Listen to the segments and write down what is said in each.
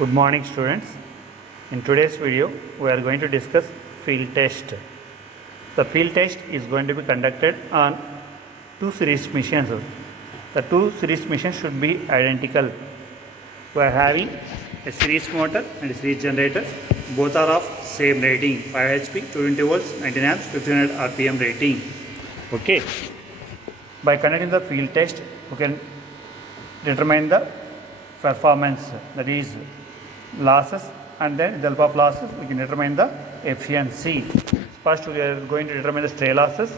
Good morning students. In today's video we are going to discuss field test. The field test is going to be conducted on two series machines. The two series machines should be identical. We are having a series motor and a series generator. Both are of same rating, 5 HP, 220 volts, 19 amps, 1500 RPM rating. Okay. By conducting the field test, we can determine the performance, that is losses, and then with the help of losses we can determine the efficiency. First we are going to determine the stray losses,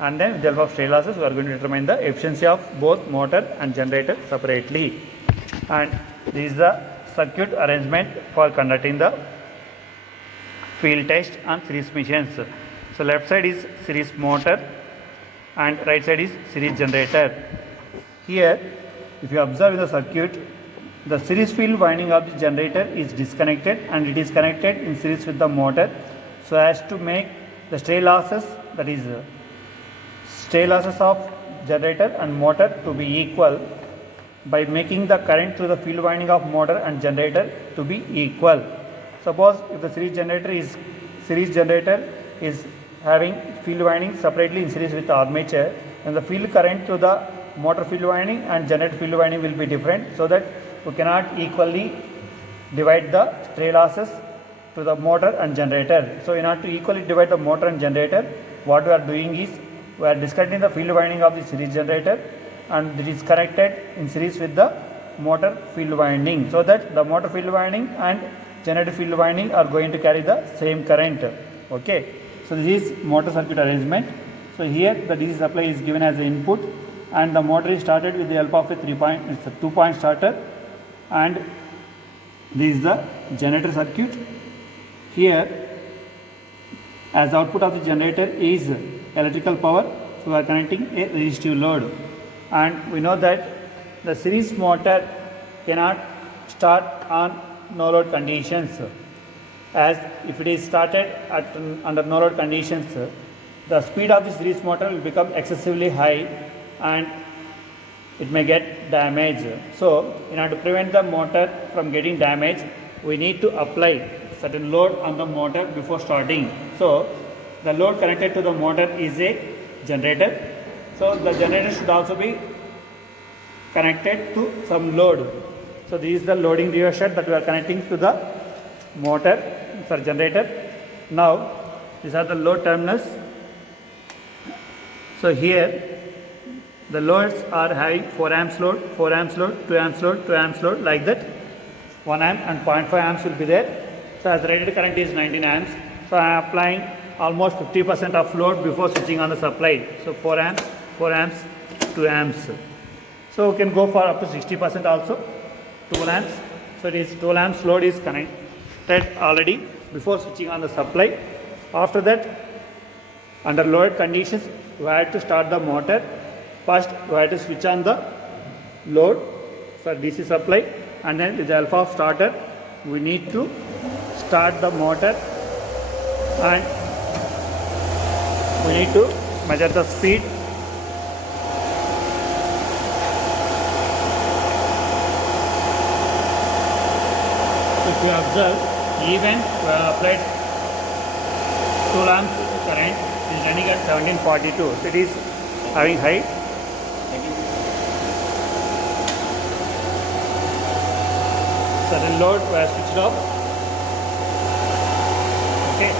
and then with the help of stray losses we are going to determine the efficiency of both motor and generator separately. And this is the circuit arrangement for conducting the field test on series machines. So left side is series motor and right side is series generator. Here if you observe in the circuit, the series field winding of the generator is disconnected and it is connected in series with the motor, so as to make the stray losses, that is stray losses of generator and motor to be equal by making the current through the field winding of motor and generator to be equal. Suppose if the series generator is having field winding separately in series with armature, then the field current through the motor field winding and generator field winding will be different, so that we cannot equally divide the stray losses to the motor and generator. So in order to equally divide the motor and generator, what we are doing is we are disconnecting the field winding of the series generator and it is connected in series with the motor field winding, so that the motor field winding and generator field winding are going to carry the same current. Okay, so this is motor circuit arrangement. So here the DC supply is given as the input and the motor is started with the help of a 2-point starter, and this is the generator circuit. Here as the output of the generator is electrical power, so we are connecting a resistive load, and we know that the series motor cannot start on no load conditions, as if it is started under no load conditions, the speed of the series motor will become excessively high and it may get damaged. So in order to prevent the motor from getting damaged, we need to apply certain load on the motor before starting. So the load connected to the motor is a generator, so the generator should also be connected to some load. So this is the loading rheostat that we are connecting to the generator. Now these are the load terminals. So here the loads are having 4 amps load, 4 amps load, 2 amps load, 2 amps load, like that. 1 amp and 0.5 amps will be there. So as the rated current is 19 amps, so I am applying almost 50% of load before switching on the supply. So 4 amps, 4 amps, 2 amps. So we can go for up to 60% also, 12 amps. So it is 12 amps load is connected already before switching on the supply. After that, under load conditions, we have to start the motor. First we have to switch on the load for DC supply, and then with the help of starter we need to start the motor and we need to measure the speed. If you observe, even we have applied 2 amps current, it is running at 1742, so it is having high. Certain load was switched off. Okay,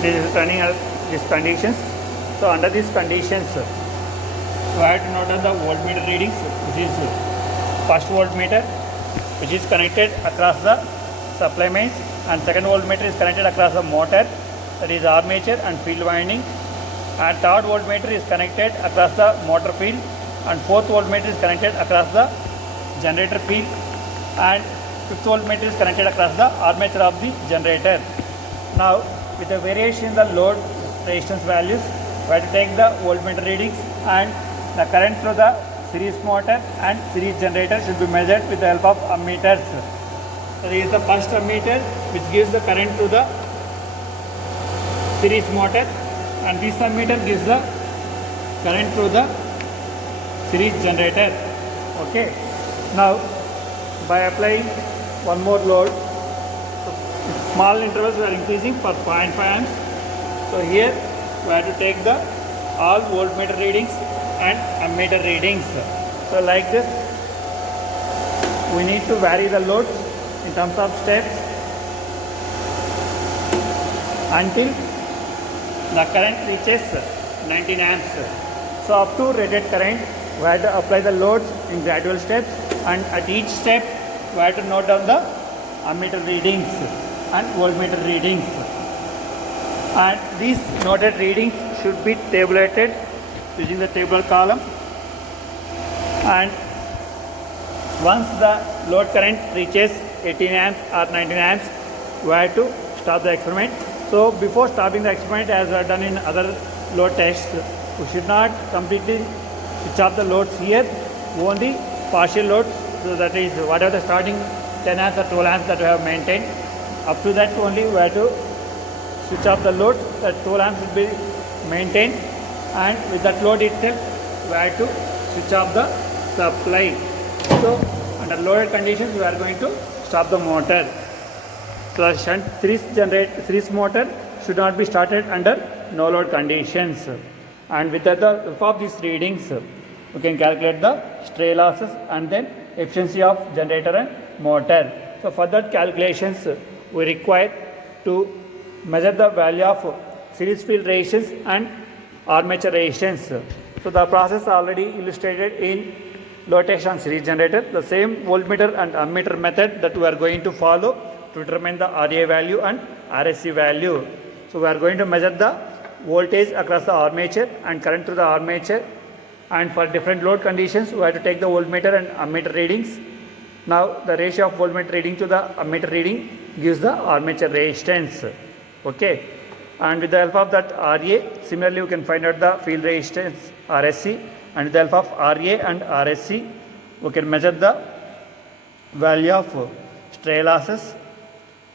this is running at these conditions. So under these conditions, we have to note the voltmeter readings, which is first voltmeter, which is connected across the supply mains, and second voltmeter is connected across the motor, that is armature and field winding, and third voltmeter is connected across the motor field, and fourth voltmeter is connected across the generator field, and fifth voltmeter is connected across the armature of the generator. Now with the variation in the load resistance values, we have to take the voltmeter readings, and the current through the series motor and series generator should be measured with the help of ammeters. So this is the first ammeter which gives the current to the series motor, and this ammeter gives the current through the series generator. Okay, now by applying one more load. So small intervals we are increasing for 0.5 amps. So here we have to take the all voltmeter readings and ammeter readings. So like this, we need to vary the loads in terms of steps until the current reaches 19 amps. So up to rated current, we have to apply the loads in gradual steps, and at each step we have to note down the ammeter readings and voltmeter readings. And these noted readings should be tabulated using the table column. And once the load current reaches 18 amps or 19 amps, we have to stop the experiment. So before stopping the experiment, as we have done in other load tests, we should not completely switch off the loads here, only partial loads. So that is whatever the starting 10 amps or 12 amps that we have maintained, up to that only we have to switch off the load. That 12 amps will be maintained, and with that load itself we have to switch off the supply. So under loaded conditions we are going to stop the motor. So the shunt series motor should not be started under no load conditions. And with the help of these readings, we can calculate the stray losses and then efficiency of generator and motor. So for that calculations, we require to measure the value of series field resistance and armature resistance. So the process already illustrated in load test on series generator. The same voltmeter and ammeter method that we are going to follow to determine the RA value and RSC value. So we are going to measure the voltage across the armature and current through the armature, and for different load conditions we have to take the voltmeter and ammeter readings. Now the ratio of voltmeter reading to the ammeter reading gives the armature resistance. Okay, and with the help of that RA, similarly we can find out the field resistance RSC, and with the help of RA and RSC we can measure the value of stray losses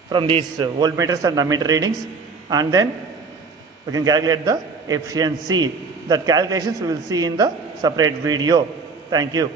from these voltmeters and ammeter readings, and then we can calculate the efficiency. That calculations we will see in the separate video. Thank you.